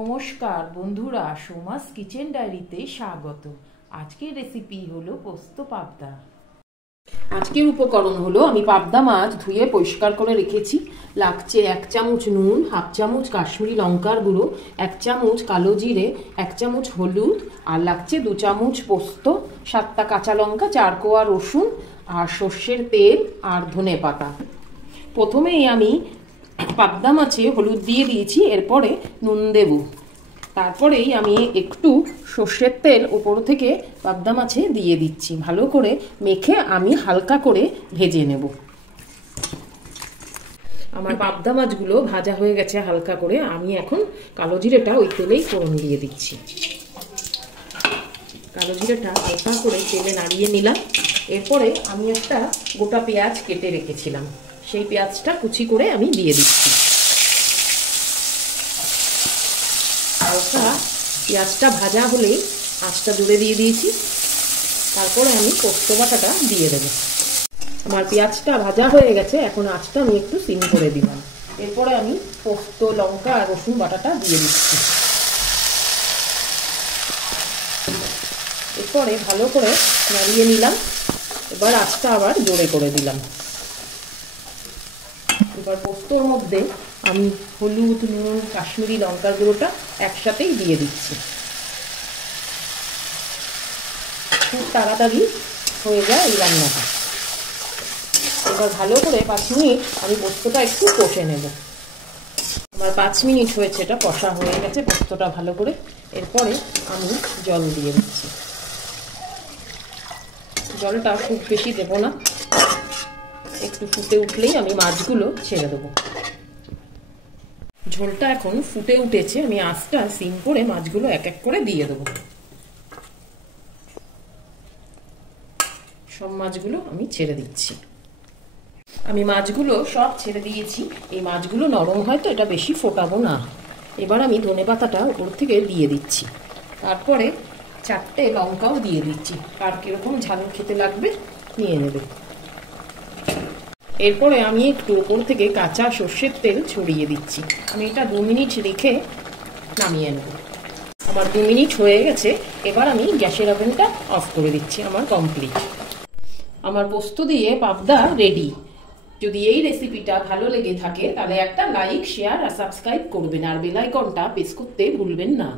নমস্কার বন্ধুরা, সোমাস কিচেন ডায়েরিতে স্বাগত। আজকের রেসিপি হলো পোস্ত পাবদা। আজকের উপকরণ হলো আমি পাবদা মাছ ধুয়ে পরিষ্কার করে রেখেছি। লাগছে 1 চামচ নুন, হাফ চামচ কাশ্মীরি লঙ্কার গুঁড়ো, 1 চামচ কালো জিরে, 1 চামচ হলুদ, আর লাগছে 2 চামচ পোস্ত, 7টা কাঁচা লঙ্কা, 4 কোয়া রসুন, আর সর্ষের তেল আর ধনে পাতা। প্রথমেই আমি পাবদা মাছে হলুদ দিয়ে দিয়েছি, এরপরে নুন দেব। তারপরেই আমি একটু সর্ষের তেল উপর থেকে পাবদা মাছে দিয়ে দিচ্ছি। ভালো করে মেখে আমি হালকা করে ভেজে নেব। আমার পাবদা মাছগুলো ভাজা হয়ে গেছে হালকা করে। আমি এখন কালো জিরেটা ওই তেলেই ফোড়ন দিয়ে দিচ্ছি। কালো জিরেটা হালকা করে তেলে নাড়িয়ে নিলাম। এরপরে আমি একটা গোটা পেঁয়াজ কেটে রেখেছিলাম, সেই পেঁয়াজটা কুচি করে আমি দিয়ে দিচ্ছি। হালকা পেঁয়াজটা ভাজা হলেই আঁচটা জুড়ে দিয়ে দিয়েছি। তারপরে আমি পোস্ত বাটাটা দিয়ে দেবো। আমার পেঁয়াজটা ভাজা হয়ে গেছে, এখন আঁচটা আমি একটু সিম করে দিলাম। এরপরে আমি পোস্ত, লঙ্কা আর রসুন বাটাটা দিয়ে দিচ্ছি। এরপরে ভালো করে নাড়িয়ে নিলাম। এবার আঁচটা আবার জোরে করে দিলাম। এবার পোস্তর মধ্যে আমি হলুদ, নুন, কাশ্মীরি লঙ্কার গুঁড়োটা একসাথেই দিয়ে দিচ্ছি। খুব তাড়াতাড়ি হয়ে যায় এই রান্নাটা। এবার ভালো করে 5 মিনিট আমি পোস্তটা একটু কষে নেব। আমার 5 মিনিট হয়েছে, এটা কষা হয়ে গেছে পোস্তটা ভালো করে। এরপরে আমি জল দিয়ে দিচ্ছি। জলটা খুব বেশি দেবো না, একটু ফুটে উঠলেই আমি মাছগুলো ছেড়ে দেবো। ঝোলটা এখন ফুটে উঠেছে, আমি আঁচটা সিম করে মাছগুলো এক এক করে দিয়ে দেবো। সব মাছগুলো আমি ছেড়ে দিচ্ছি। আমি মাছগুলো সব ছেড়ে দিয়েছি। এই মাছগুলো নরম হয় তো, এটা বেশি ফোটাবো না। এবার আমি ধনে পাতাটা উপর থেকে দিয়ে দিচ্ছি। তারপরে 4টে লঙ্কাও দিয়ে দিচ্ছি। আর কিরকম ঝাল খেতে লাগবে নিয়ে নেবে। এরপরে আমি একটু উপর থেকে কাঁচা সর্ষের তেল ছড়িয়ে দিচ্ছি। আমি এটা 2 মিনিট রেখে নামিয়ে নেব। আমার 2 মিনিট হয়ে গেছে। এবার আমি গ্যাসের ওভেনটা অফ করে দিচ্ছি। আমার কমপ্লিট। আমার পোস্ত দিয়ে পাবদা রেডি। যদি এই রেসিপিটা ভালো লেগে থাকে তাহলে একটা লাইক, শেয়ার আর সাবস্ক্রাইব করবেন, আর বেল আইকনটা প্রেস করতে ভুলবেন না।